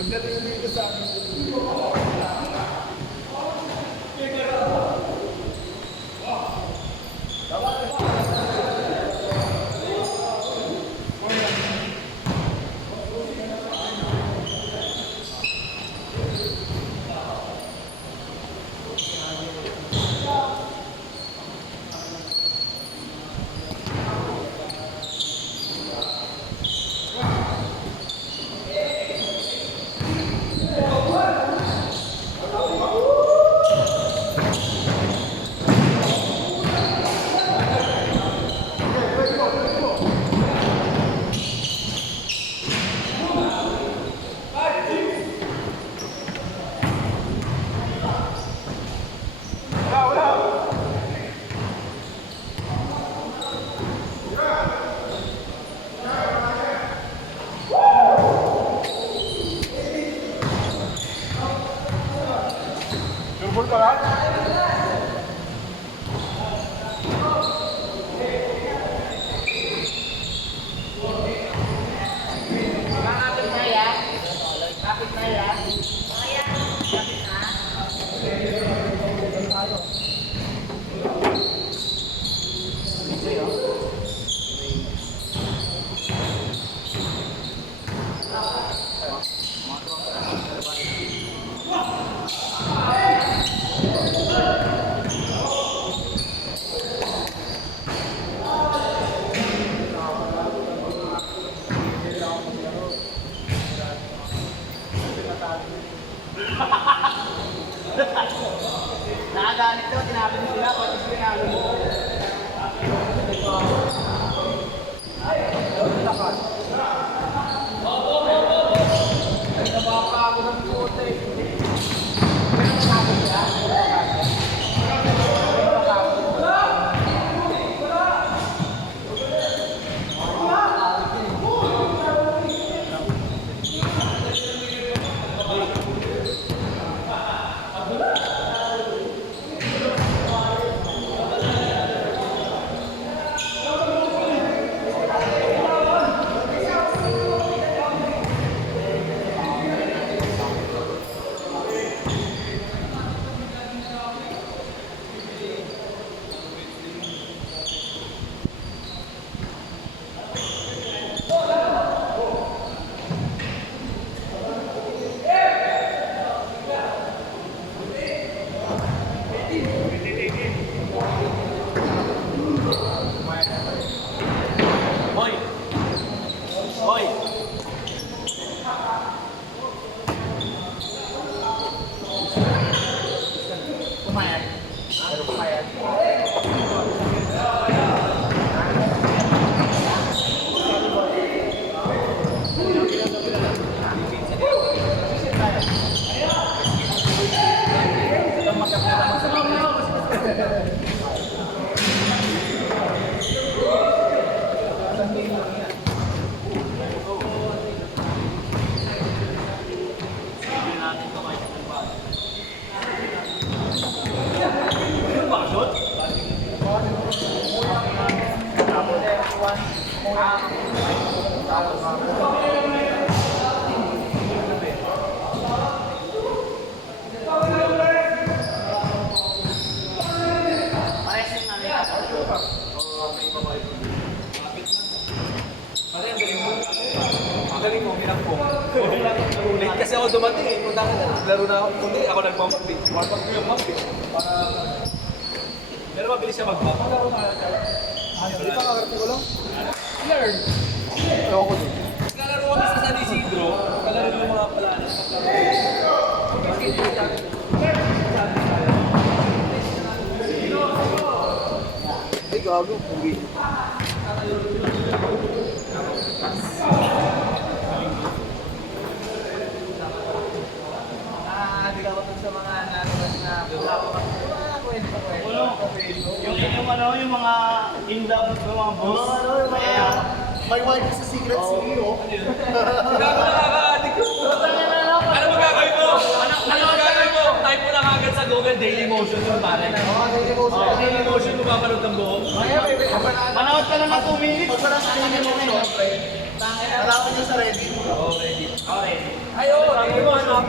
Magdating dito sa akin. Surbol ka lang? Nakagalit ko, tinabi mo sila, pati sinalo mo. Ay, nabaka ako ng puti. Hoy! Hoy! Pumayag. Ano pumayag? Magaling mo, hirap po. Late kasi ako dumating eh. Punta ka na, naglaro na ako. Kundi ako nagmamagpit. Warm-up ko yung mapit. Pero mabilis siya mag-map. Hindi pa kakarating ko lang. Learn. Ewan ko din. Naglalaro kami sa San Isidro. Naglalaro yung mga palanas. Ay, gago. Hindi. Sa mga nalabas na Yung yung mga in-love ng mga boss. May wife sa Secret City, oh. Nakaka-addict ko. Ano magagawin mo? Ano magagawin mo? Type mo na kagad sa Google Daily Motion yung pare. Daily Motion mo papanood ng buo. Manood ka na ng 2 minutes. Pag parang sa Daily Motion, Hanapin nyo sa Reddit. Ay, oo, tingin mo, ano?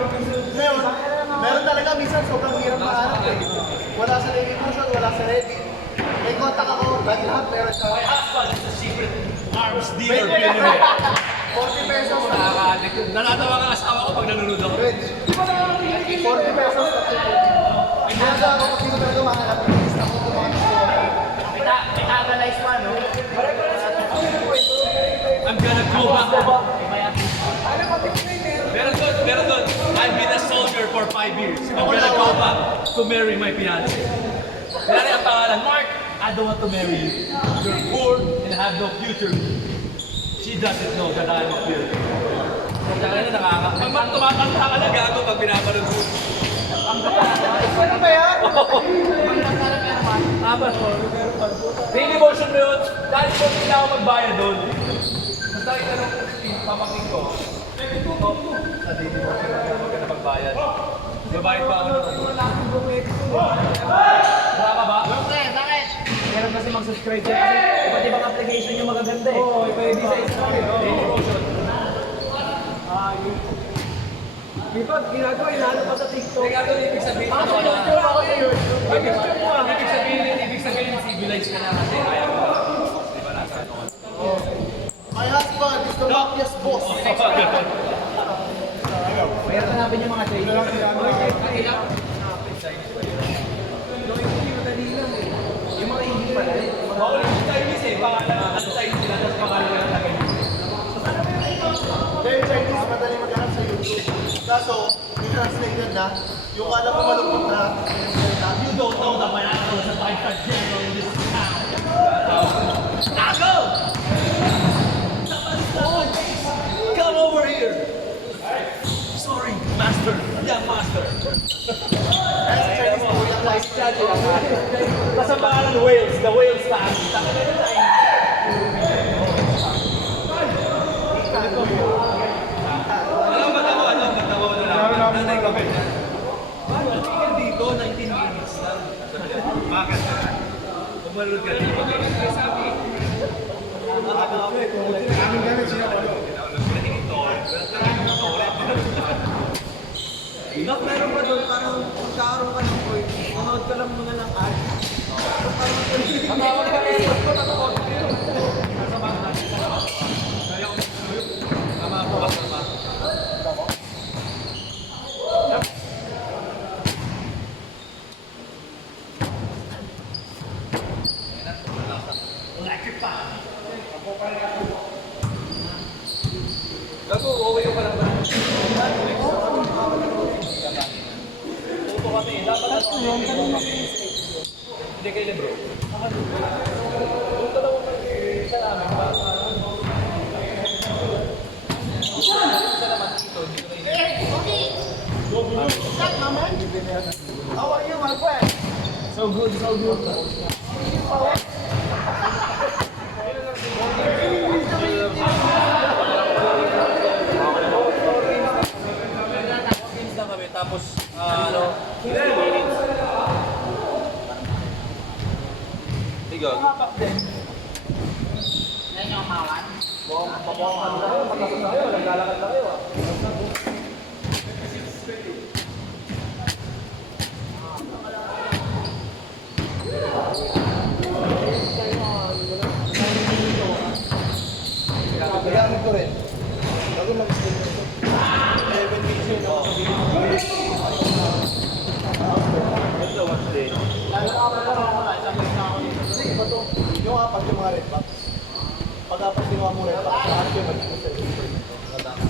Ngayon, meron talaga minsan sobrang hirap mahanap eh. Wala sa Dailymotion, wala sa Reddit. May contact ako, dahil lahat meron sa My husband is a secret arms dealer billionaire. 40 pesos na. Nakaka-addict. Nanatawa ka asawa ko pag nanonood ako. 40 pesos na ticket. Ginagawa ko kung sino talaga mahanap. Lista ko kung mga gusto ko. May tagalize pa, no? I'm gonna go back. Meron doon. I've been a soldier for 5 years. I'm gonna go back to marry my fiancé. Kaya rin ang pangalan, Mark, I don't want to marry you. You're poor and have no future. She doesn't know that I'm a peer. Kaya na tumakanta ka na gago pag pinapanood mo. Ano ba yan? Daily motion mo yun. Dahil ko hindi na ako magbayad doon. Basta itanong papaking ko. Sa daily motion na ako ka na magbayad. Mabayad pa ako na ito. Wala ka ba? Bakit? Meron kasi mag-subscribe siya kasi iba't ibang application yung magaganda eh. Oo, iba yung design sa akin. Daily motion. Di ba, ginagawa, inaano pa sa TikTok. Kaya ito ibig sabihin Ako sa YouTube, ako sa YouTube. Ibig sabihin civilized ka na kasi kaya mo. Di ba nasa ano ka? My husband is the luckiest boss. Mayroon hanapin yung mga trailer. Yung mga hindi pala. Bawal yung Chinese eh. Pangalan ang Chinese sila, tapos pangalan na lang lagay. Dahil Chinese, madali maghanap sa YouTube. Kaso, i-translated na, yung alam ko malupot na, You don't know that my uncle is a five-star general in this town. Nago! Come over here! Sorry, master. Young master. sa Chinese po, yung life Basta pangalan Wales, the Wales family. Taka na yun tayo. Alam ba ako, ano lang. Nanay ko ba? Bakit ka dito? 19 minutes lang. Bakit? Umalod ka dito. Aming gamit siya. Dok, meron ba doon parang magkakaroon ka ng point? Manood ka lang muna ng ad. Matawag ka rin. Tama ako ba? Tama. Electric pa. Gago, okay yung palang ba? Tuto kami, dapat ano yun? Hindi kayo na bro. Tuto lang ako sa namin. Isa naman dito, dito kayo. How are you, my friend? So good, so good. Games lang kami, tapos ano, 15 minutes. Tigo. Yan yung hawan. Kailangan ko rin. Bago mag-stream ko. 11 minutes yun ako sa video. Kasi iba to. Yung apat yung mga red box. Pag-apat ginawa mo red box, lahat yung mag-stream sa video. Mga dami.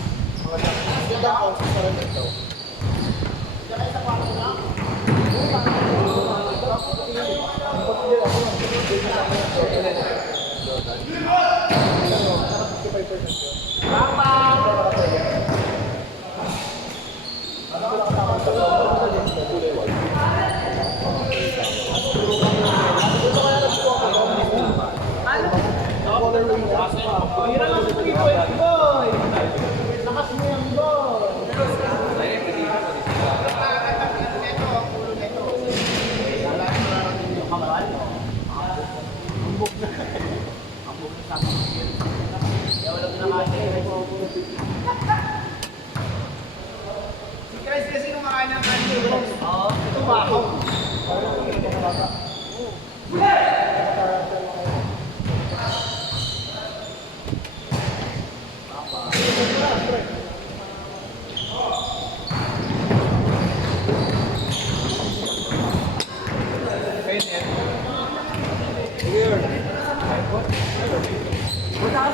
Yung dami ako sa red box. Kaya wala ko na kasi.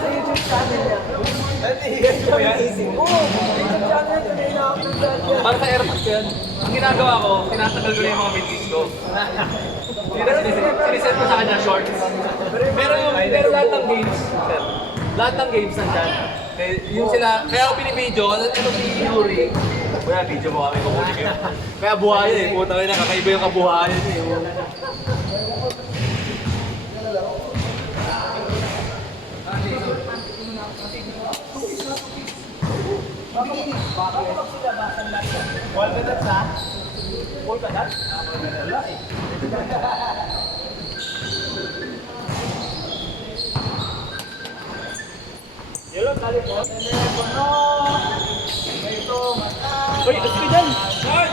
sa YouTube channel niya. Oo, YouTube channel ko na ina-upload lahat yan. Para sa AirPods yan, ang ginagawa ko, tinatagal ko na yung mga mintis ko. Sinisend ko sa kanya shorts. Pero lahat ng games, sir, lahat ng games nandyan. Yung sila, kaya ako pinipidyo, ito si Yuri. Kuya, video mo kami kung kaya buhayan eh, puta kayo na, kakaiba yung kabuhayan eh. Wall ka dats ha? Wall ka dats? Wala eh. Yun, telepono. Ito, mata. Uy, kasi ka dyan!